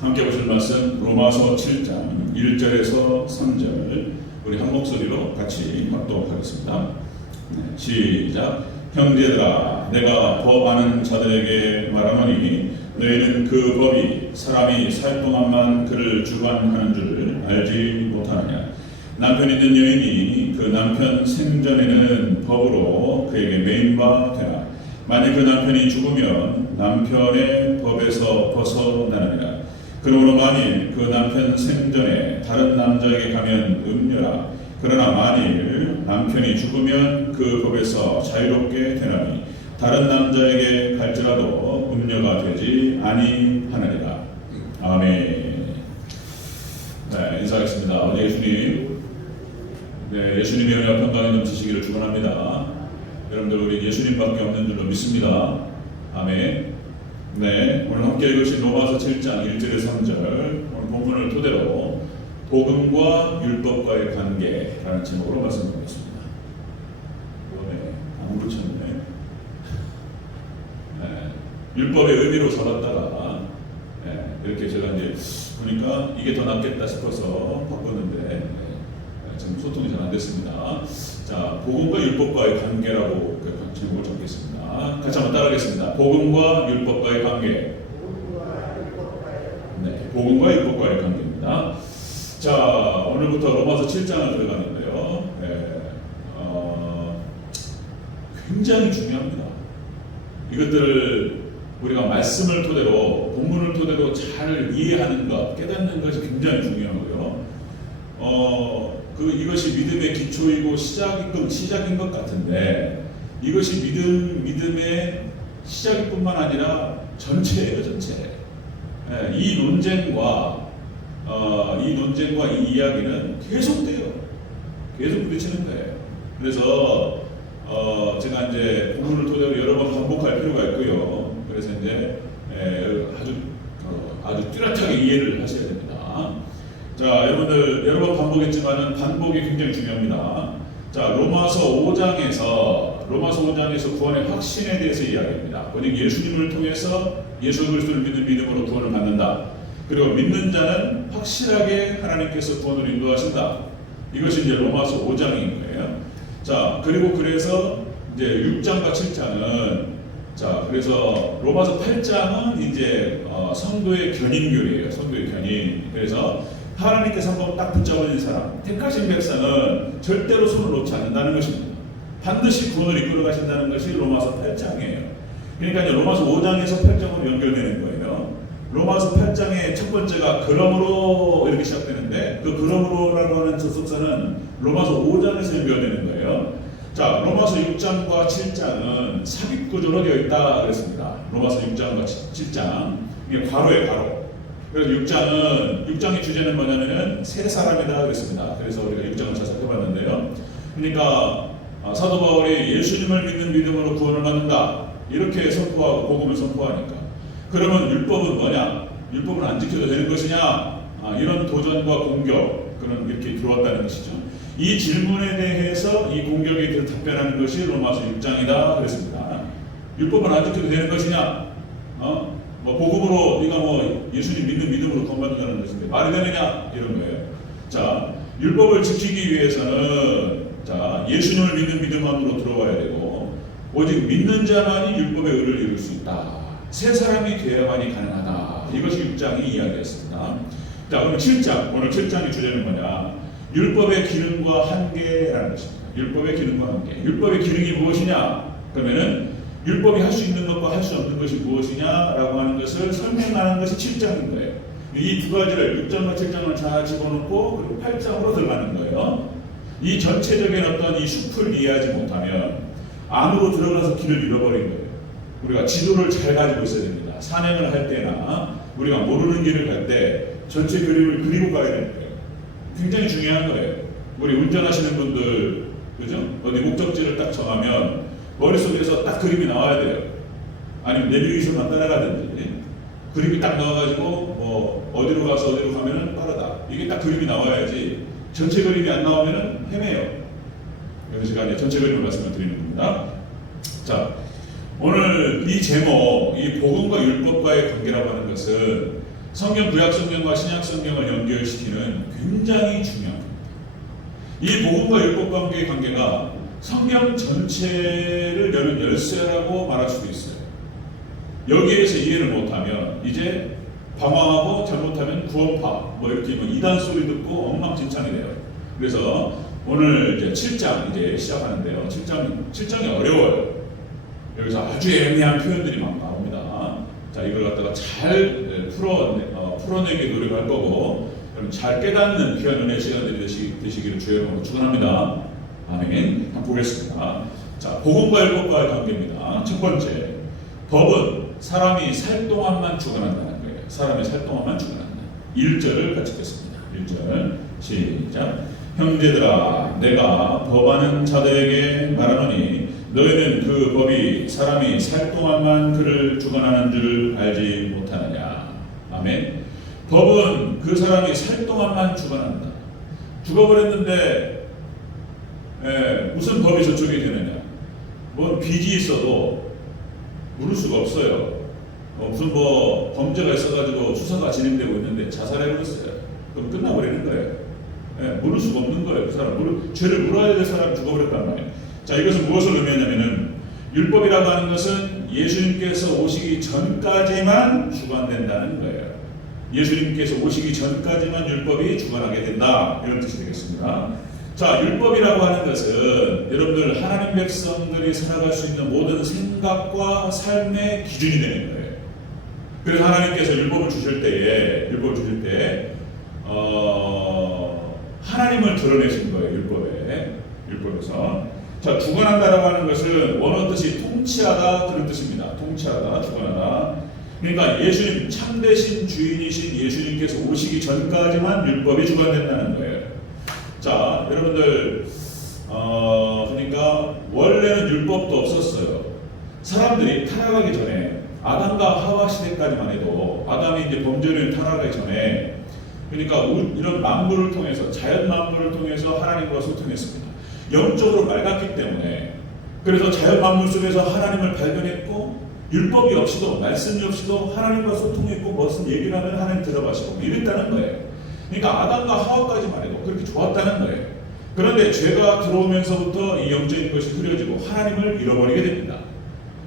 함께 보실 말씀 로마서 7장 1절에서 3절 우리 한 목소리로 같이 합독 하겠습니다. 시작. 형제들아, 내가 법 아는 자들에게 말하노니 너희는 그 법이 사람이 살 동안만 그를 주관하는 줄 알지 못하느냐. 남편 있는 여인이 그 남편 생전에는 법으로 그에게 매인 바 되나. 만일 그 남편이 죽으면 남편의 법에서 벗어나느니라. 그러므로 만일 그 남편 생전에 다른 남자에게 가면 음녀라. 그러나 만일 남편이 죽으면 그 법에서 자유롭게 되나니 다른 남자에게 갈지라도 음녀가 되지 아니하느니라. 아멘. 네, 인사하겠습니다. 예수님, 예수님의 은혜와 평강이 넘치시기를 축원합니다. 여러분들 우리 예수님밖에 없는 줄로 믿습니다. 아멘. 네, 오늘 함께 읽으신 로마서 7장 1절에서 3절 오늘 본문을 토대로 복음과 율법과의 관계라는 제목으로 말씀드리겠습니다. 네, 안 그렇잖아요. 네, 율법의 의미로 잡았다가 이렇게 제가 이제 보니까 이게 더 낫겠다 싶어서 바꿨는데 지금 소통이 잘 안 됐습니다. 자, 복음과 율법과의 관계라고 제목을 잡겠습니다. 같이 한번 따라하겠습니다. 복음과 율법과의 관계. 네, 복음과 율법과의 관계입니다. 자, 오늘부터 로마서 7장을 들어가는데요. 굉장히 중요합니다. 이것들을 우리가 말씀을 토대로, 본문을 토대로 잘 이해하는 것, 깨닫는 것이 굉장히 중요하고요. 이것이 믿음의 기초이고 시작인 것 같은데, 이것이 믿음의 시작일 뿐만 아니라 전체예요, 전체. 이 논쟁과 이 이야기는 계속돼요. 계속 부딪히는 거예요. 그래서 제가 이제 본문을 토대로 여러 번 반복할 필요가 있고요. 그래서 이제 아주 뚜렷하게 이해를 하셔야 됩니다. 자, 여러분들 여러 번 반복했지만은 반복이 굉장히 중요합니다. 자, 로마서 5장에서 구원의 확신에 대해서 이야기합니다. 오직 예수님을 통해서 예수 그리스도를 믿는 믿음으로 구원을 받는다. 그리고 믿는 자는 확실하게 하나님께서 구원을 인도하신다. 이것이 이제 로마서 5장인 거예요. 자, 그리고 그래서 이제 6장과 7장은 그래서 로마서 8장은 이제 성도의 견인교리예요. 성도의 견인. 그래서 하나님께서 한번 딱 붙잡으신 사람, 택하신 백성은 절대로 손을 놓지 않는다는 것입니다. 반드시 구원을 이끌어 가신다는 것이 로마서 8장이에요. 그러니까 이제 로마서 5장에서 8장으로 연결되는 거예요. 로마서 8장의 첫 번째가 그러므로 이렇게 시작되는데, 그 그러므로라고 하는 접속사는 로마서 5장에서 연결되는 거예요. 자, 로마서 6장과 7장은 삽입 구조로 되어 있다 그랬습니다. 로마서 6장과 7장. 이게 괄호예요, 괄호. 그래서 6장의 주제는 뭐냐면은 새 사람이다 그랬습니다. 그래서 우리가 6장을 자세해봤는데요. 그러니까 사도 바울이 예수님을 믿는 믿음으로 구원을 받는다. 이렇게 선포하고 복음을 선포하니까. 그러면 율법은 뭐냐? 율법은 안 지켜도 되는 것이냐? 이런 도전과 공격, 그런 이렇게 들어왔다는 것이죠. 이 질문에 대해서 이 공격에 대해서 답변하는 것이 로마서 6장이다 그랬습니다. 율법은 안 지켜도 되는 것이냐? 복음으로 네가 예수님 믿는 믿음으로 구원받는다는 것인데 말이 되느냐? 이런 거예요. 자, 율법을 지키기 위해서는 예수님을 믿는 믿음 안으로 들어와야 되고, 오직 믿는 자만이 율법의 의를 이룰 수 있다. 새 사람이 되어야만이 가능하다. 이것이 6장의 이야기였습니다. 자, 그럼 7장, 오늘 7장의 주제는 뭐냐? 율법의 기능과 한계라는 것입니다. 율법의 기능과 한계. 율법의 기능이 무엇이냐? 그러면은 율법이 할 수 있는 것과 할 수 없는 것이 무엇이냐라고 하는 것을 설명하는 것이 7장인 거예요. 이 두 가지를 6장과 7장을 잘 집어넣고 그리고 8장으로 들어가는 거예요. 이 전체적인 어떤 이 숲을 이해하지 못하면 안으로 들어가서 길을 잃어버린 거예요. 우리가 지도를 잘 가지고 있어야 됩니다. 산행을 할 때나 우리가 모르는 길을 갈 때 전체 그림을 그리고 가야 되는 거예요. 굉장히 중요한 거예요. 우리 운전하시는 분들, 그죠? 어디 목적지를 딱 정하면 머릿속에서 딱 그림이 나와야 돼요. 아니면 내비게이션만 따라가든지 그림이 딱 나와가지고 어디로 가서 어디로 가면은 빠르다. 이게 딱 그림이 나와야지 전체 그림이 안 나오면은 헤매요. 그래서 제가 이제 전체 그림을 말씀을 드리는 겁니다. 자, 오늘 이 제목, 이 복음과 율법과의 관계라고 하는 것은 성경 구약 성경과 신약 성경을 연결시키는 굉장히 중요한 겁니다. 이 복음과 율법 관계의 관계가 성경 전체를 여는 열쇠라고 말할 수도 있어요. 여기에서 이해를 못하면 이제 방황하고 잘못하면 구원파 뭐 이렇게 뭐 이단 소리 듣고 엉망진창이 돼요. 그래서 오늘 이제 7장 이제 시작하는데요. 7장이 어려워요. 여기서 아주 애매한 표현들이 막 나옵니다. 자, 이걸 갖다가 잘 풀어내기 노력할 거고, 그럼 잘 깨닫는 귀한 은혜 시간들이 되시기를 주의 이름으로 축원합니다. 아멘. 한번 보겠습니다. 자, 복음과 율법과의 관계입니다. 첫 번째, 법은 사람이 살 동안만 주관한다는 거예요. 사람이 살 동안만 주관한다. 1절을 같이 읽겠습니다. 1절 시작. 형제들아, 내가 법하는 자들에게 말하노니 너희는 그 법이 사람이 살 동안만 그를 주관하는 줄 알지 못하느냐. 아멘. 법은 그 사람이 살 동안만 주관한다. 죽어버렸는데 무슨 법이 저촉이 되느냐. 뭐 빚이 있어도 물을 수가 없어요. 무슨 뭐 범죄가 있어가지고 수사가 진행되고 있는데 자살해버렸어요. 그럼 끝나버리는 거예요. 물을 수가 없는 거예요. 그 사람 죄를 물어야 될 사람 죽어버렸단 말이에요. 자, 이것은 무엇을 의미하냐면은 율법이라고 하는 것은 예수님께서 오시기 전까지만 주관된다는 거예요. 예수님께서 오시기 전까지만 율법이 주관하게 된다, 이런 뜻이 되겠습니다. 자, 율법이라고 하는 것은 여러분들 하나님 백성들이 살아갈 수 있는 모든 생각과 삶의 기준이 되는 거예요. 그래서 하나님께서 율법을 주실 때에 하나님을 드러내신 거예요. 율법에서. 자, 주관한다라고 하는 것은 원어 뜻이 통치하다, 그런 뜻입니다. 통치하다, 주관하다. 그러니까 예수님, 참되신 주인이신 예수님께서 오시기 전까지만 율법이 주관된다는 거예요. 자, 여러분들 그러니까 원래는 율법도 없었어요. 사람들이 타락하기 전에 아담과 하와 시대까지만 해도, 아담이 이제 범죄를 타락하기 전에, 그러니까 이런 만물을 통해서, 자연 만물을 통해서 하나님과 소통했습니다. 영적으로 맑았기 때문에. 그래서 자연 만물 속에서 하나님을 발견했고, 율법이 없이도, 말씀이 없이도 하나님과 소통했고, 무슨 얘기를 하면 하나님 들어가시고 이랬다는 거예요. 그러니까 아담과 하와까지만 해도 그렇게 좋았다는 거예요. 그런데 죄가 들어오면서부터 이 영적인 것이 흐려지고 하나님을 잃어버리게 됩니다.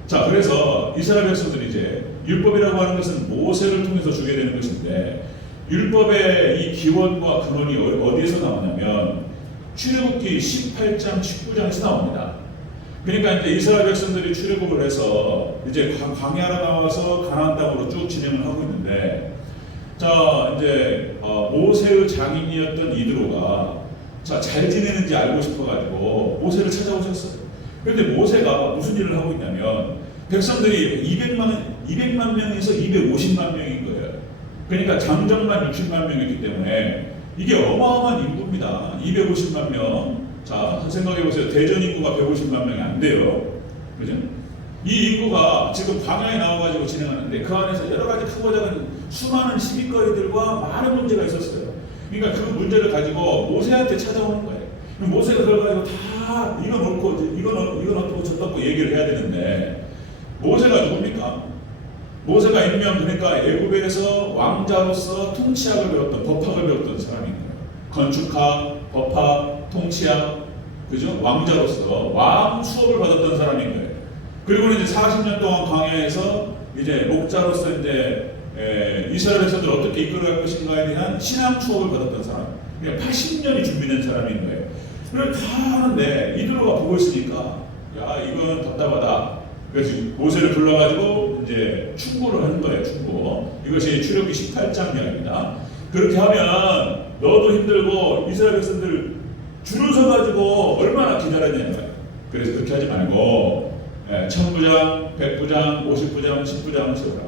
자, 그래서 이스라엘 백성들이 이제 율법이라고 하는 것은 모세를 통해서 주게 되는 것인데, 율법의 이 기원과 근원이 어디에서 나오냐면 출애굽기 18장, 19장에서 나옵니다. 그러니까 이제 이스라엘 백성들이 출애굽을 해서 이제 광야로 나와서 가나안 땅으로 쭉 진행을 하고 있는데, 자, 이제 모세의 장인이었던 이드로가 잘 지내는지 알고 싶어가지고 모세를 찾아오셨어요. 그런데 모세가 무슨 일을 하고 있냐면, 백성들이 200만 명에서 250만 명인 거예요. 그러니까 장정만 60만 명이기 때문에 이게 어마어마한 인구입니다. 250만 명. 자, 생각해보세요. 대전 인구가 150만 명이 안 돼요. 그죠? 이 인구가 지금 광야에 나와가지고 진행하는데 그 안에서 여러 가지 크고 작은 수많은 시비거리들과 많은 문제가 있었어요. 그러니까 그 문제를 가지고 모세한테 찾아오는 거예요. 모세가 그걸 가지고 다 이건 옳고 이건 어떻고 저떻고 얘기를 해야 되는데, 모세가 누굽니까? 모세가 일명 그러니까 애굽에서 왕자로서 통치학을 배웠던, 법학을 배웠던 사람인 거예요. 건축학, 법학, 통치학, 그죠? 왕자로서 왕 수업을 받았던 사람인 거예요. 그리고 이제 40년 동안 광야에서 이제 목자로서 이제 이스라엘 백성들 어떻게 이끌어갈 것인가에 대한 신앙 수업을 받았던 사람. 그러니까 80년이 준비된 사람인 거예요. 그걸 다 하는데 이들로가 보고 있으니까, 야, 이건 답답하다. 그래서 모세를 불러가지고 이제 충고를 하는 거예요. 충고. 이것이 출애굽기 18장 이야기입니다. 그렇게 하면 너도 힘들고 이스라엘 백성들 줄을 서가지고 얼마나 기다렸냐는 거예요. 그래서 그렇게 하지 말고 1000부장, 100부장, 50부장, 10부장을 세우라.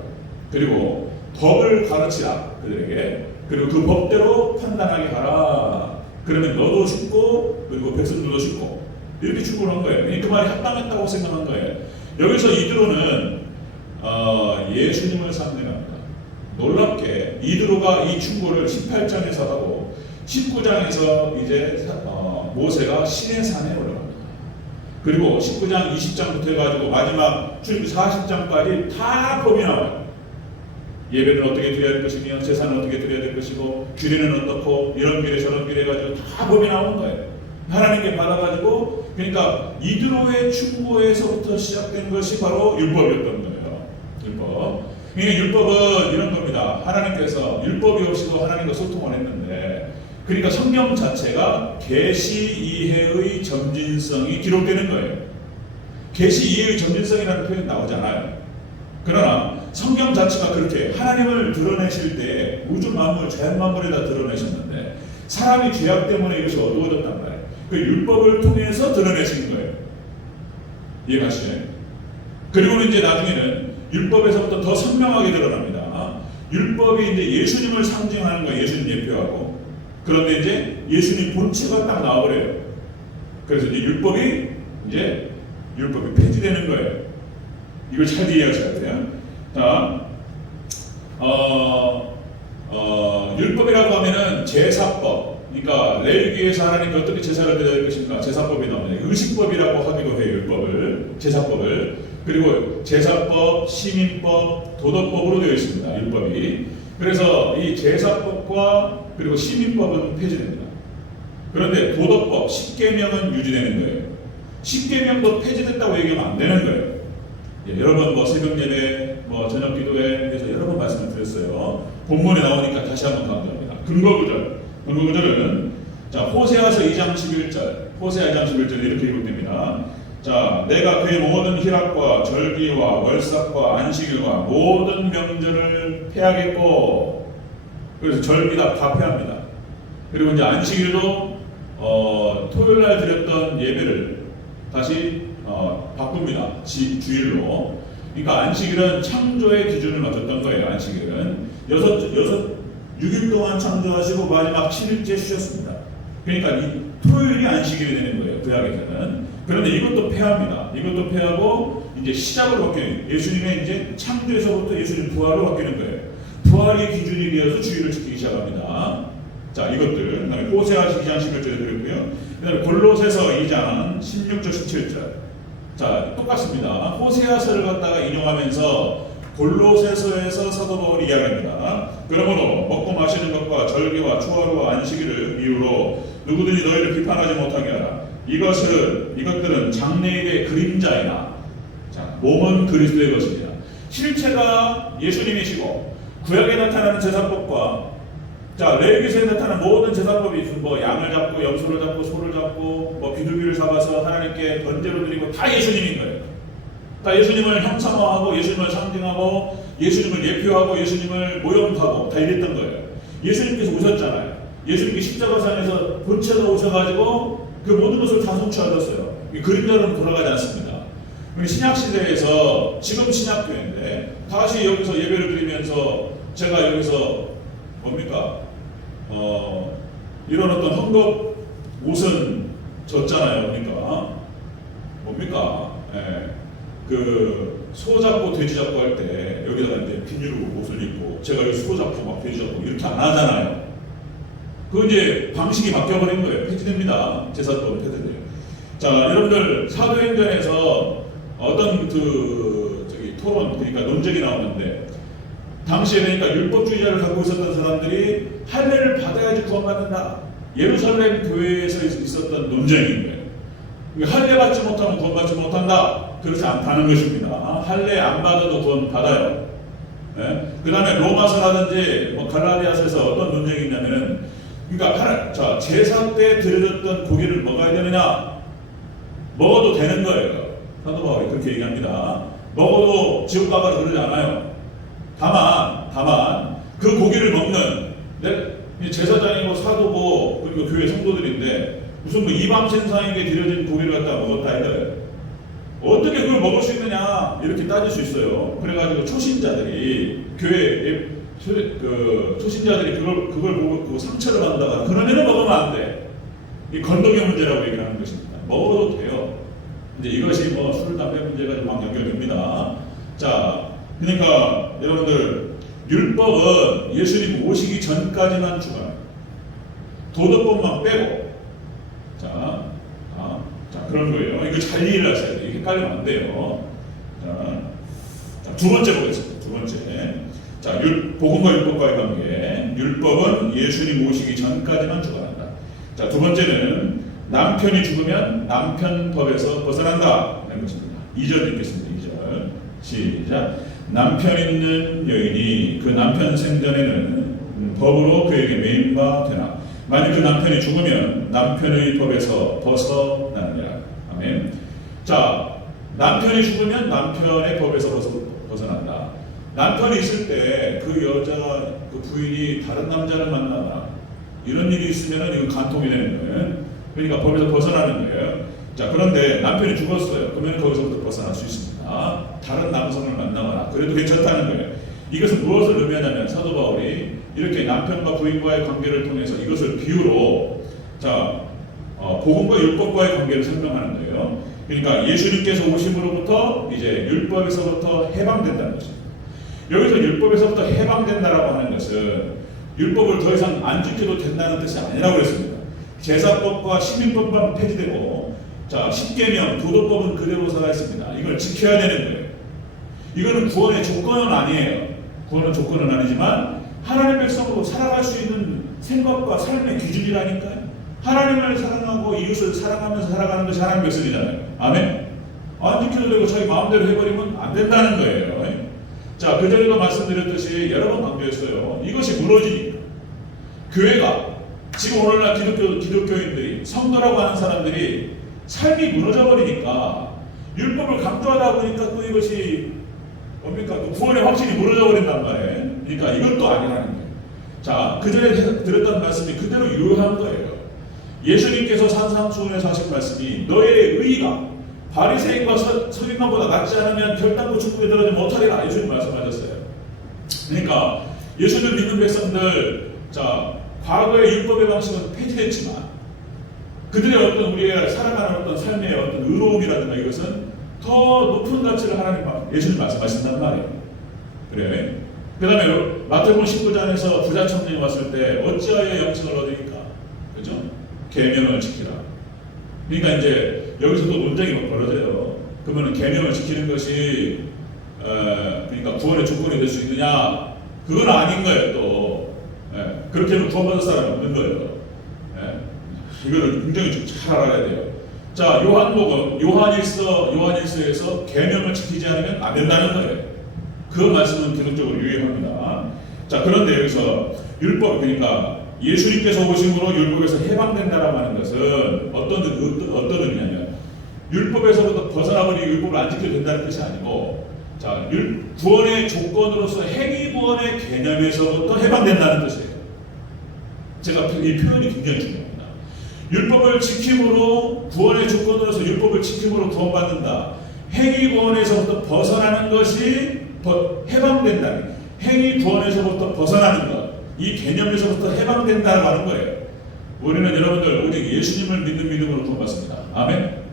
그리고 법을 가르치라, 그들에게. 그리고 그 법대로 판단하게 하라. 그러면 너도 쉽고 그리고 백성들도 쉽고, 이렇게 충고를 한 거예요. 그 말이 합당했다고 생각한 거예요. 여기서 이드로는 예수님을 상징합니다. 놀랍게 이드로가 이 충고를 18장에서 하고 19장에서 이제 모세가 시내산에 올라갑니다. 그리고 19장, 20장부터 해가지고 마지막 출애굽기 40장까지 다 법이 나와요. 예배는 어떻게 드려야 될 것이며 제사는 어떻게 드려야 될 것이고 규례는 어떻고 이런 규례 저런 규례 해가지고 다 법이 나오는 거예요. 하나님께 받아가지고 그러니까 이드로의 충고에서부터 시작된 것이 바로 율법이었던 거예요. 율법. 그러니까 율법은 이런 겁니다. 하나님께서 율법이 없이도 하나님과 소통을 했는데 그러니까 성경 자체가 계시 이해의 점진성이 기록되는 거예요. 계시 이해의 점진성이라는 표현 나오잖아요. 그러나 성경 자체가 그렇게 하나님을 드러내실 때 우주 만물, 자연 만물에다 드러내셨는데 사람이 죄악 때문에 이것이 어두워졌단 말이에요. 그 율법을 통해서 드러내신 거예요. 이해가시죠? 그리고 이제 나중에는 율법에서부터 더 선명하게 드러납니다. 율법이 이제 예수님을 상징하는 거예요. 예수님 예표하고. 그런데 이제 예수님 본체가 딱 나와버려요. 그래서 이제 율법이 폐지되는 거예요. 이걸 잘 이해하셔야 돼요. 자, 율법이라고 하면은 제사법. 그러니까 레위기에서 하나님께 어떻게 제사를 드려야 될 것인가 제사법이 나옵니다. 의식법이라고 하기도 해요. 율법을 제사법을. 그리고 제사법, 시민법, 도덕법으로 되어 있습니다. 율법이. 그래서 이 제사법과 그리고 시민법은 폐지됩니다. 그런데 도덕법, 십계명은 유지되는 거예요. 십계명도 폐지됐다고 얘기하면 안 되는 거예요. 예, 여러 번 뭐 새벽 예배, 뭐 저녁 기도회 해서 여러 번 말씀을 드렸어요. 본문에 나오니까 다시 한번 강조합니다. 근거 구절은 자 호세아서 2장 11절, 호세아 2장 11절에 이렇게 기록됩니다. 자, 내가 그의 모든 희락과 절기와 월삭과 안식일과 모든 명절을 폐하겠고, 그래서 절기 다 폐합니다. 그리고 이제 안식일도 토요일 날 드렸던 예배를 다시 바꿉니다. 주일로. 그러니까 안식일은 창조의 기준을 맞췄던 거예요. 안식일은 6일 동안 창조하시고 마지막 7일째 쉬셨습니다. 그러니까 이 토요일이 안식일이 되는 거예요. 구약에서는. 그런데 이것도 폐합니다. 이것도 폐하고 이제 시작으로 바뀌는 예수님의 이제 창조에서부터 예수님 부활로 바뀌는 거예요. 부활이 기준이 되어서 주일을 지키기 시작합니다. 자, 이것들. 그다음에 호세아서 2장 11절에 드렸고요. 그다음에 골로새서 2장 16절 17절. 자, 똑같습니다. 호세아서를 갖다가 인용하면서 골로새서에서 사도 바울이 이야기합니다. 그러므로 먹고 마시는 것과 절기와 초하루와 안식일을 이유로 누구든지 너희를 비판하지 못하게 하라. 이것들은 장래일의 그림자이나 자, 몸은 그리스도의 것입니다. 실체가 예수님이시고 구약에 나타나는 제사법과 자 레위기서에 나타나는 모든 제사법이 뭐 양을 잡고 염소를 잡고 소를 잡고 뭐 비둘기를 잡아서 하나님께 번제로 드리고 다 예수님인 거예요. 다 예수님을 형상화하고 예수님을 상징하고 예수님을 예표하고 예수님을 모형하고 다 이랬던 거예요. 예수님께서 오셨잖아요. 예수님이 십자가상에서 본체로 오셔가지고 그 모든 것을 다 성취하셨어요. 그림자로는 돌아가지 않습니다. 신약시대에서 지금 신약교회인데 다시 여기서 예배를 드리면서 제가 여기서 뭡니까? 이런 어떤 헝겊 옷은 졌잖아요. 그러니까 뭡니까? 예. 그 소 잡고 돼지 잡고 할 때 여기다가 이제 비닐로 옷을 입고 제가 여기 소 잡고 막 돼지 잡고 이렇게 안 하잖아요. 그 이제 방식이 바뀌어버린 거예요. 폐지됩니다. 제사법은 폐지돼요. 자, 여러분들 사도행전에서 어떤 토론 그러니까 논쟁이 나오는데 당시에 그러니까 율법주의자를 갖고 있었던 사람들이 할례를 받아야지 구원받는다. 예루살렘 교회에서 있었던 논쟁인 거예요. 할례 받지 못하면 구원받지 못한다. 그렇지 않다는 것입니다. 할례 안 받아도 구원 받아요. 네? 그 다음에 로마서라든지 뭐 갈라디아서에서 어떤 논쟁이 있냐면은 그러니까 자 제사 때 드려졌던 고기를 먹어야 되느냐? 먹어도 되는 거예요. 사도 바울이 그렇게 얘기합니다. 먹어도 지옥 가봐도 그러지 않아요. 다만 그 고기를 먹는 제사장이고 사도고 그리고 교회 성도들인데 무슨 뭐 이방 생사에게 드려진 고기를 갖다 먹었다 이거예요. 어떻게 그걸 먹을 수 있느냐 이렇게 따질 수 있어요. 그래가지고 초신자들이 교회 초신자들이 그걸 보고 그 상처를 받는다가 그러면은 먹으면 안 돼. 이 건동의 문제라고 얘기를 하는 것입니다. 먹어도 돼요. 근데 이것이 뭐 술, 담배 문제가 막 연결됩니다. 자, 그러니까 여러분들 율법은 예수님 오시기 전까지만 주어요. 도덕법만 빼고 자 그런 거예요. 이거 잘 이해를 하셔야 돼요. 헷갈리면 안 돼요. 자, 두 번째 보겠습니다. 두 번째. 자, 복음과 율법과의 관계. 율법은 예수님 오시기 전까지만 주관한다. 자, 두 번째는 남편이 죽으면 남편 법에서 벗어난다. 라는 것입니다. 2절 읽겠습니다. 2절. 시작. 남편 있는 여인이 그 남편 생전에는 법으로 그에게 매인바 되나 만일 그 남편이 죽으면 남편의 법에서 벗어나느니라. 아멘. 자, 남편이 죽으면 남편의 법에서 벗어난다. 남편이 있을 때 그 여자, 그 부인이 다른 남자를 만나거나 이런 일이 있으면 이건 간통이 되는 거예요. 그러니까 법에서 벗어나는 거예요. 자, 그런데 남편이 죽었어요. 그러면 거기서부터 벗어날 수 있습니다. 다른 남성을 만나거나 그래도 괜찮다는 거예요. 이것은 무엇을 의미하냐면 사도 바울이 이렇게 남편과 부인과의 관계를 통해서 이것을 비유로 자, 복음과 율법과의 관계를 설명하는 거예요. 그러니까 예수님께서 오심으로부터 이제 율법에서부터 해방된다는 것입니다. 여기서 율법에서부터 해방된다라고 하는 것은 율법을 더 이상 안 지켜도 된다는 뜻이 아니라고 했습니다. 제사법과 시민법만 폐지되고 자, 십계명, 도덕법은 그대로 살아있습니다. 이걸 지켜야 되는 거예요. 이거는 구원의 조건은 아니에요. 구원은 조건은 아니지만 하나님의 백성으로 살아갈 수 있는 생각과 삶의 기준이라니까요. 하나님을 사랑하고 이웃을 사랑하면서 살아가는 것이 하나님의 백성이잖아요. 아멘? 안 지켜도 되고 자기 마음대로 해버리면 안 된다는 거예요. 자, 그 전에도 말씀드렸듯이 여러 번 강조했어요. 이것이 무너지니까 교회가 지금 오늘날 기독교인들이 성도라고 하는 사람들이 삶이 무너져 버리니까 율법을 강조하다 보니까 또 이것이 뭡니까? 또 구원의 확신이 무너져 버린단 말이에요. 그러니까 이것도 아니라는 거예요. 자, 그 전에 드렸던 말씀이 그대로 유효한 거예요. 예수님께서 산상수훈에서 하신 말씀이 너의 의가 바리새인과 서기관보다 낫지 않으면 결단코 천국에 들어가지 못하리라. 예수님 말씀하셨어요. 그러니까 예수를 믿는 백성들, 자, 과거의 율법의 방식은 폐지됐지만 그들의 어떤 우리가 살아가는 어떤 삶의 어떤 의로움이라든가 이것은 더 높은 가치를 하나님 예수님 말씀하신단 말이에요. 그래. 그 다음에 마태복음 19장에서 부자 청년이 왔을 때 어찌하여 영생을 얻으니까, 그죠? 계명을 지키라. 그러니까 이제 여기서도 논쟁이 벌어져요. 그러면 계명을 지키는 것이 그러니까 구원의 조건이 될 수 있느냐? 그건 아닌 거예요. 또 그렇게 하면 구원받을 사람이 없는 거예요. 이거를 굉장히 좀 잘 알아야 돼요. 자, 요한복음 요한일서에서 계명을 지키지 않으면 안 된다는 거예요. 그 말씀은 기독적으로 유효합니다. 자, 그런데 여기서 율법, 그러니까 예수님께서 오심으로 율법에서 해방된다라고 하는 것은 어떤 의미냐면 율법에서부터 벗어나버리고 율법을 안 지켜도 된다는 뜻이 아니고, 자, 구원의 조건으로서 행위 구원의 개념에서부터 해방된다는 뜻이에요. 제가 이 표현이 굉장히 중요합니다. 율법을 지킴으로 구원의 조건으로서 율법을 지킴으로 구원받는다. 행위 구원에서부터 벗어나는 것이 해방된다. 행위 구원에서부터 벗어나는 것, 이 개념에서부터 해방된다고 하는 거예요. 우리는 여러분들 오직 예수님을 믿는 믿음으로 구원받습니다. 아멘.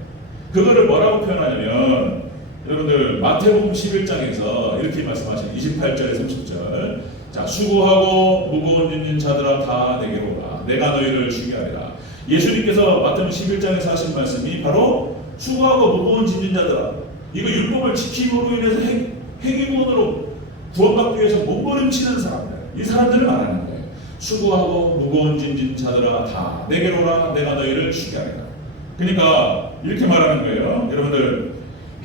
그거를 뭐라고 표현하냐면 여러분들 마태복음 11장에서 이렇게 말씀하시는 28절에 30절. 자, 수고하고 무거운 짐진 자들아 다 내게로 오라. 내가 너희를 쉬게 하리라. 예수님께서 마태복음 11장에서 하신 말씀이 바로 수고하고 무거운 짐진 자들아, 이거 율법을 지킴으로 인해서 행위구원으로 구원받기 위해서 몸부림치는 사람들, 이 사람들을 말하는 거예요. 수고하고 무거운 짐진 자들아 다 내게로 오라. 내가 너희를 쉬게 하리라. 그러니까 이렇게 말하는 거예요. 여러분들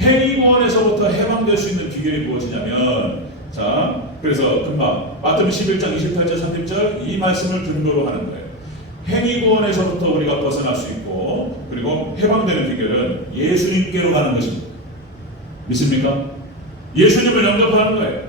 행위구원에서부터 해방될 수 있는 비결이 무엇이냐면, 자, 그래서 금방 마태복음 11장 28절 30절 이 말씀을 근거로 하는 거예요. 행위구원에서부터 우리가 벗어날 수 있고, 그리고 해방되는 비결은 예수님께로 가는 것입니다. 믿습니까? 예수님을 영접하는 거예요.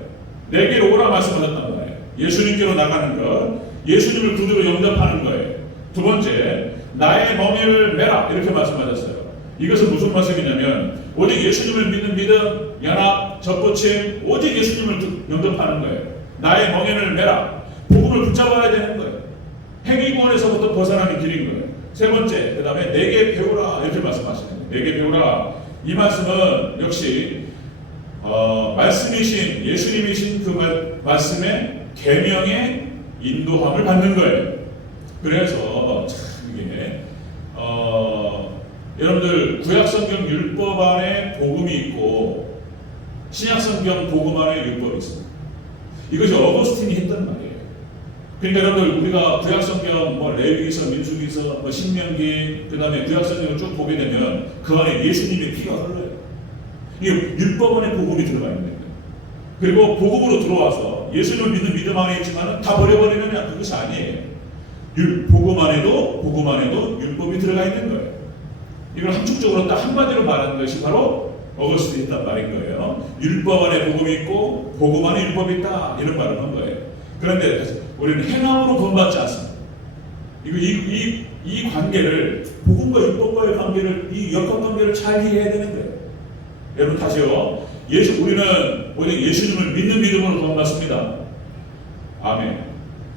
내게로 오라 말씀하셨단 말이에요. 예수님께로 나가는 것, 예수님을 구주로 영접하는 거예요. 두 번째, 나의 멍에를 메라 이렇게 말씀하셨어요. 이것은 무슨 말씀이냐면 오직 예수님을 믿는 믿음, 연합, 접붙임, 오직 예수님을 영접하는 거예요. 나의 멍에를 메라, 복음을 붙잡아야 되는 거예요. 행위구원에서부터 벗어나는 길인 거예요. 세 번째, 그 다음에 내게 배우라 이렇게 말씀하시는 거예요. 내게 배우라. 이 말씀은 역시 말씀이신 예수님이신 그 말씀의 계명의 인도함을 받는 거예요. 그래서 참 이게 여러분들 구약성경 율법 안에 복음이 있고 신약성경 복음 안에 율법이 있습니다. 이것이 어거스틴이 했던 말이에요. 그러니까 여러분들 우리가 구약성경 뭐 레위기서, 민수기서, 뭐 신명기, 그 다음에 구약성경을 쭉 보게 되면 그 안에 예수님의 피가 흘러요. 이게 율법 안에 복음이 들어가 있는 거예요. 그리고 복음으로 들어와서 예수님을 믿는 믿음 안에 있지만 다 버려버리느냐? 그것이 아니에요. 복음 안에도 율법이 들어가 있는 거예요. 이걸 함축적으로 딱 한마디로 말하는 것이 바로 어거스틴이 했단 말인 거예요. 율법 안에 복음이 있고 복음 안에 율법이 있다, 이런 말을 한 거예요. 그런데 우리는 행함으로 구원받지 않습니다. 이 관계를, 복음과 율법과의 관계를, 이 역학관계를 잘 이해해야 되는 거예요. 여러분 다시요. 우리는 오직 예수님을 믿는 믿음으로 구원받습니다. 아멘.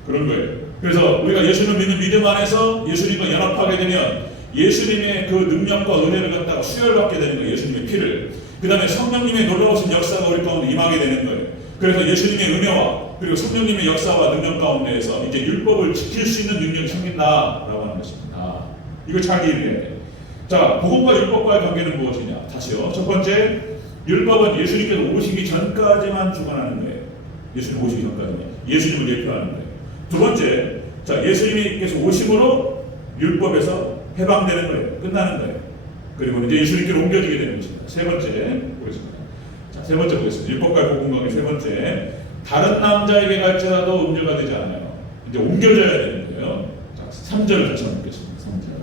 그런 거예요. 그래서 우리가 예수님을 믿는 믿음 안에서 예수님과 연합하게 되면 예수님의 그 능력과 은혜를 갖다가 수혈받게 되는 거예요. 예수님의 피를. 그 다음에 성령님의 놀라우신 역사가 우리 가운데 임하게 되는 거예요. 그래서 예수님의 은혜와 그리고 성령님의 역사와 능력 가운데에서 이제 율법을 지킬 수 있는 능력이 생긴다라고 하는 것입니다. 이걸 잘 이해해야 돼요. 자, 복음과 율법과의 관계는 무엇이냐? 다시요. 첫 번째, 율법은 예수님께서 오시기 전까지만 주관하는 거예요. 예수님 오시기 전까지만. 예수님을 예표하는 거예요. 두 번째, 자, 예수님께서 오심으로 율법에서 해방되는 거예요. 끝나는 거예요. 그리고 이제 예수님께로 옮겨지게 되는 것입니다. 세 번째 보겠습니다. 자, 세 번째 보겠습니다. 율법과 복음 관계 세 번째, 다른 남자에게 갈지라도 음료가 되지 않아요. 이제 옮겨져야 되는 거예요. 자, 3절을 같이 한번 보겠습니다. 3절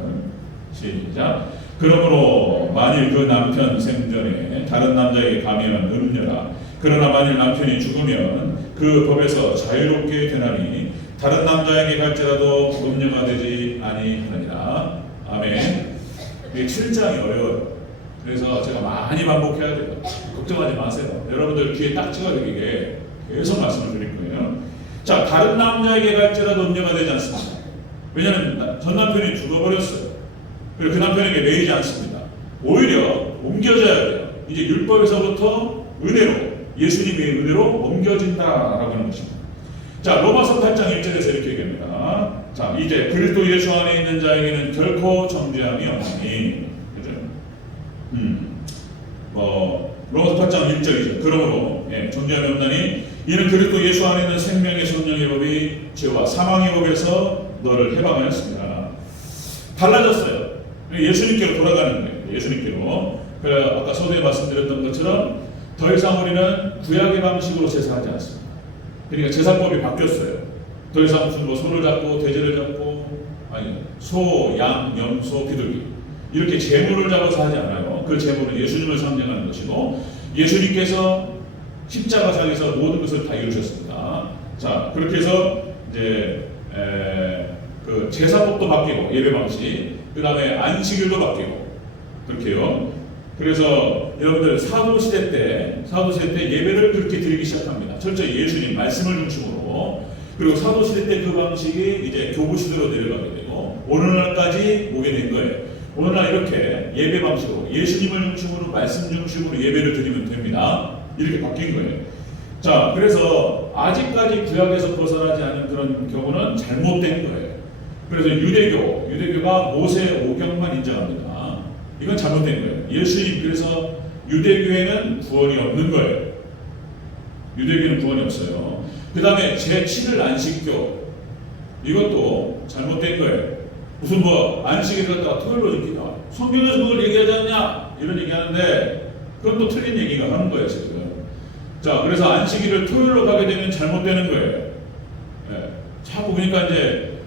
시작. 그러므로 만일 그 남편 생전에 다른 남자에게 가면 음녀라. 그러나 만일 남편이 죽으면 그 법에서 자유롭게 되나니 다른 남자에게 갈지라도 음녀가 되지 아니하느니라. 아멘. 이게 7장이 어려워요. 그래서 제가 많이 반복해야 돼요. 걱정하지 마세요. 여러분들 귀에 딱 찍어드리게 계속 말씀을 드릴 거예요. 자, 다른 남자에게 갈지라도 음녀가 되지 않습니다. 왜냐하면 전 남편이 죽어버렸어요. 그리고 그 남편에게 매이지 않습니다. 오히려 옮겨져야 돼요. 이제 율법에서부터 은혜로, 예수님의 은혜로 옮겨진다라고 하는 것입니다. 자, 로마서 8장 1절에서 이렇게 얘기합니다. 자, 이제 그리스도 예수 안에 있는 자에게는 결코 정죄함이 없나니. 그죠? 로마서 8장 1절이죠. 그러므로 정죄함이 없나니 이는 그리스도 예수 안에 있는 생명의 성령의 법이 죄와 사망의 법에서 너를 해방하였습니다. 달라졌어요. 예수님께로 돌아가는 거예요. 예수님께로. 아까 서두에 말씀드렸던 것처럼 더 이상 우리는 구약의 방식으로 제사하지 않습니다. 그러니까 제사법이 바뀌었어요. 더 이상 무슨 뭐 소를 잡고 돼지를 잡고 소, 양, 염소, 비둘기 이렇게 제물을 잡아서 하지 않아요. 그 제물은 예수님을 상징하는 것이고 예수님께서 십자가상에서 모든 것을 다 이루셨습니다. 자, 그렇게 해서 이제 그 제사법도 바뀌고 예배 방식, 그 다음에 안식일도 바뀌고 그렇게요. 그래서 여러분들 사도시대 때 예배를 그렇게 드리기 시작합니다. 철저히 예수님 말씀을 중심으로. 그리고 사도시대 때 그 방식이 이제 교부시대로 내려가게 되고 오늘날까지 오게 된 거예요. 오늘날 이렇게 예배 방식으로 예수님을 중심으로 말씀 중심으로 예배를 드리면 됩니다. 이렇게 바뀐 거예요. 자, 그래서 아직까지 구약에서 벗어나지 않은 그런 경우는 잘못된 거예요. 그래서 유대교가 모세 오경만 인정합니다. 이건 잘못된 거예요. 예수님, 그래서 유대교에는 구원이 없는 거예요. 유대교는 구원이 없어요. 그 다음에 제7일 안식교, 이것도 잘못된 거예요. 무슨 뭐 안식일을 갖다가 토요일로 지키자, 성경에서 그걸 얘기하지 않냐 이런 얘기하는데 그건 또 틀린 얘기가 하는 거예요 지금. 자, 그래서 안식일을 토요일로 가게 되면 잘못되는 거예요. 자꾸 그러니까 이제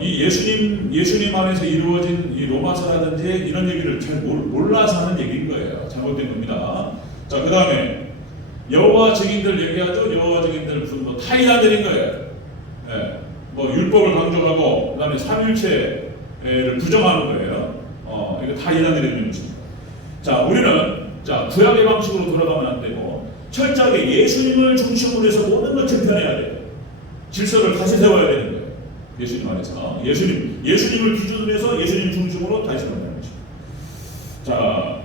이 예수님 안에서 이루어진 이 로마서라든지 이런 얘기를 잘 몰라서 하는 얘기인 거예요. 잘못된 겁니다. 자, 그 다음에 여호와 증인들 얘기하죠. 여호와 증인들 무슨 뭐 타이다들인 거예요. 뭐 율법을 강조하고 그 다음에 삼일체를 부정하는 거예요. 이거 타이다들인 것입니다. 자, 우리는 구약의 방식으로 돌아가면 안 되고 철저하게 예수님을 중심으로 해서 모든 걸 재편해야 돼요. 질서를 다시 세워야 되는 거예요. 예수님 안에서 예수님을 기준으로 해서 예수님 중심으로 다시 만나는 것입니다. 자,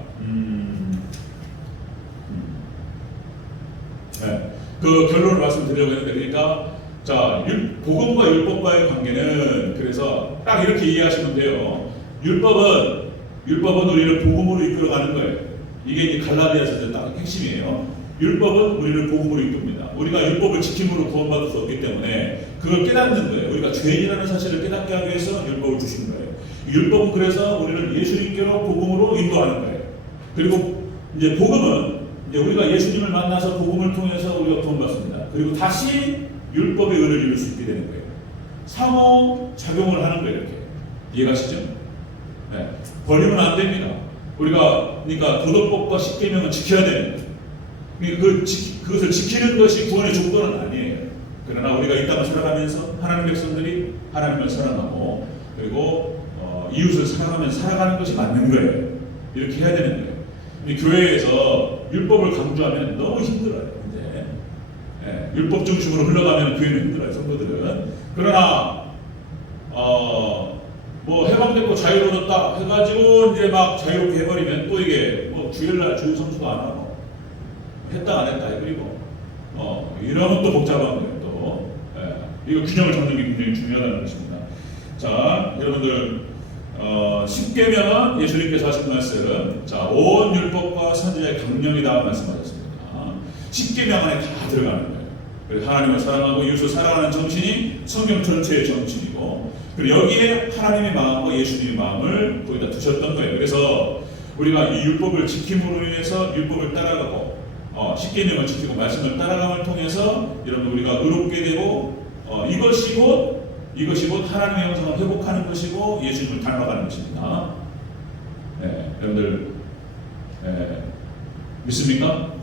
그 결론을 말씀드리려고 했는데, 그러니까 자, 복음과 율법과의 관계는 그래서 딱 이렇게 이해하시면 돼요. 율법은 우리를 복음으로 이끌어가는 거예요. 이게 이제 갈라디아서 딱 핵심이에요. 율법은 우리를 복음으로 이끕니다. 우리가 율법을 지킴으로 구원받을 수 없기 때문에 그걸 깨닫는 거예요. 우리가 죄인이라는 사실을 깨닫게 하기 위해서 율법을 주신 거예요. 율법은 그래서 우리를 예수님께로 복음으로 인도하는 거예요. 그리고 이제 복음은 이제 우리가 예수님을 만나서 복음을 통해서 우리가 구원받습니다. 그리고 다시 율법의 은을 이룰 수 있게 되는 거예요. 상호 작용을 하는 거예요. 이렇게 이해가시죠? 네. 버리면 안 됩니다. 우리가 그러니까 도덕법과 십계명은 지켜야 되는 거예요. 그것을 지키는 것이 구원의 조건은 아니에요. 그러나 우리가 이 땅을 살아가면서 하나님의 백성들이 하나님을 사랑하고 그리고 이웃을 사랑하면서 살아가는 것이 맞는 거예요. 이렇게 해야 되는 거예요. 근데 교회에서 율법을 강조하면 너무 힘들어요. 이제 율법 중심으로 흘러가면 교회는 힘들어요. 성도들은. 그러나 뭐 해방됐고 자유로웠다 해가지고 이제 막 자유롭게 해버리면 또 이게 뭐 주일날 주일 성수도 안 하고 했다 안 했다 해버리고 이러면 또 복잡한 거예요. 또 이거 균형을 잡는 게 굉장히 중요하다는 것입니다. 자, 여러분들 10계명은 예수님께서 하신 말씀, 자, 온 율법과 선지자의 강령이다 말씀하셨습니다. 10계명 안에 다 들어가는 거예요. 그래서 하나님을 사랑하고 이웃을 사랑하는 정신이 성경 전체의 정신이고, 그리고 여기에 하나님의 마음과 예수님의 마음을 거기다 두셨던 거예요. 그래서 우리가 이 율법을 지킴으로 인해서 율법을 따라가고 10계명을 지키고 말씀을 따라감을 통해서 여러분 우리가 의롭게 되고 이것이 곧 하나님의 형상을 회복하는 것이고 예수님을 닮아가는 것입니다. 여러분들 믿습니까?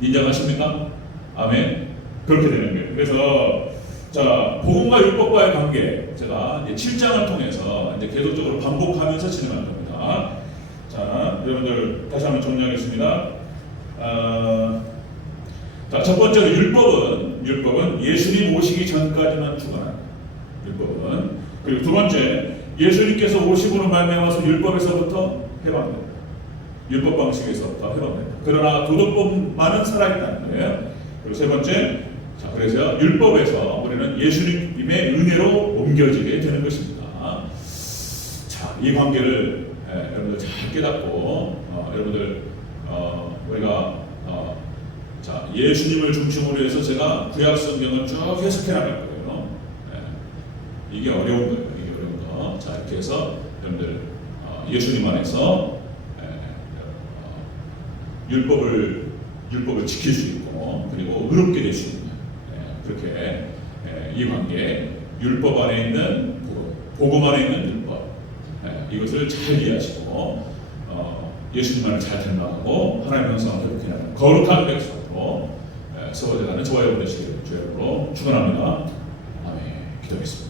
인정하십니까? 아멘. 그렇게 되는 거예요. 그래서 자, 복음과 율법과의 관계 제가 이제 7장을 통해서 이제 계속적으로 반복하면서 진행할 겁니다. 자, 여러분들 다시 한번 정리하겠습니다. 자, 첫 번째로 율법은 예수님 오시기 전까지만 주관합니다. 율법은. 그리고 두 번째, 예수님께서 오심으로 말미암아서 율법에서부터 해방됩니다. 율법 방식에서부터 해방됩니다. 그러나 도덕법만은 살아있다는 거예요. 그리고 세 번째, 자, 그래서 율법에서 우리는 예수님의 은혜로 옮겨지게 되는 것입니다. 자, 이 관계를 여러분들 잘 깨닫고 여러분들 우리가 자, 예수님을 중심으로 해서 제가 구약 성경을 쭉 해석해 나갈 거예요. 이게 어려운 거예요. 이게 어려운 거. 자, 이렇게 해서 여러분들 예수님 안에서 율법을 지킬 수 있고 그리고 의롭게 될 수 있는 그렇게 이 관계, 율법 안에 있는 복음 안에 있는 율법, 이것을 잘 이해하시고 예수님만을 잘 닮아가고 하나님의 형상을 회복해 나가는 거룩한 백성으로 세워져가는 저와 여러분 되시기를 주의 이름으로 축원합니다. 아멘. 기도하겠습니다.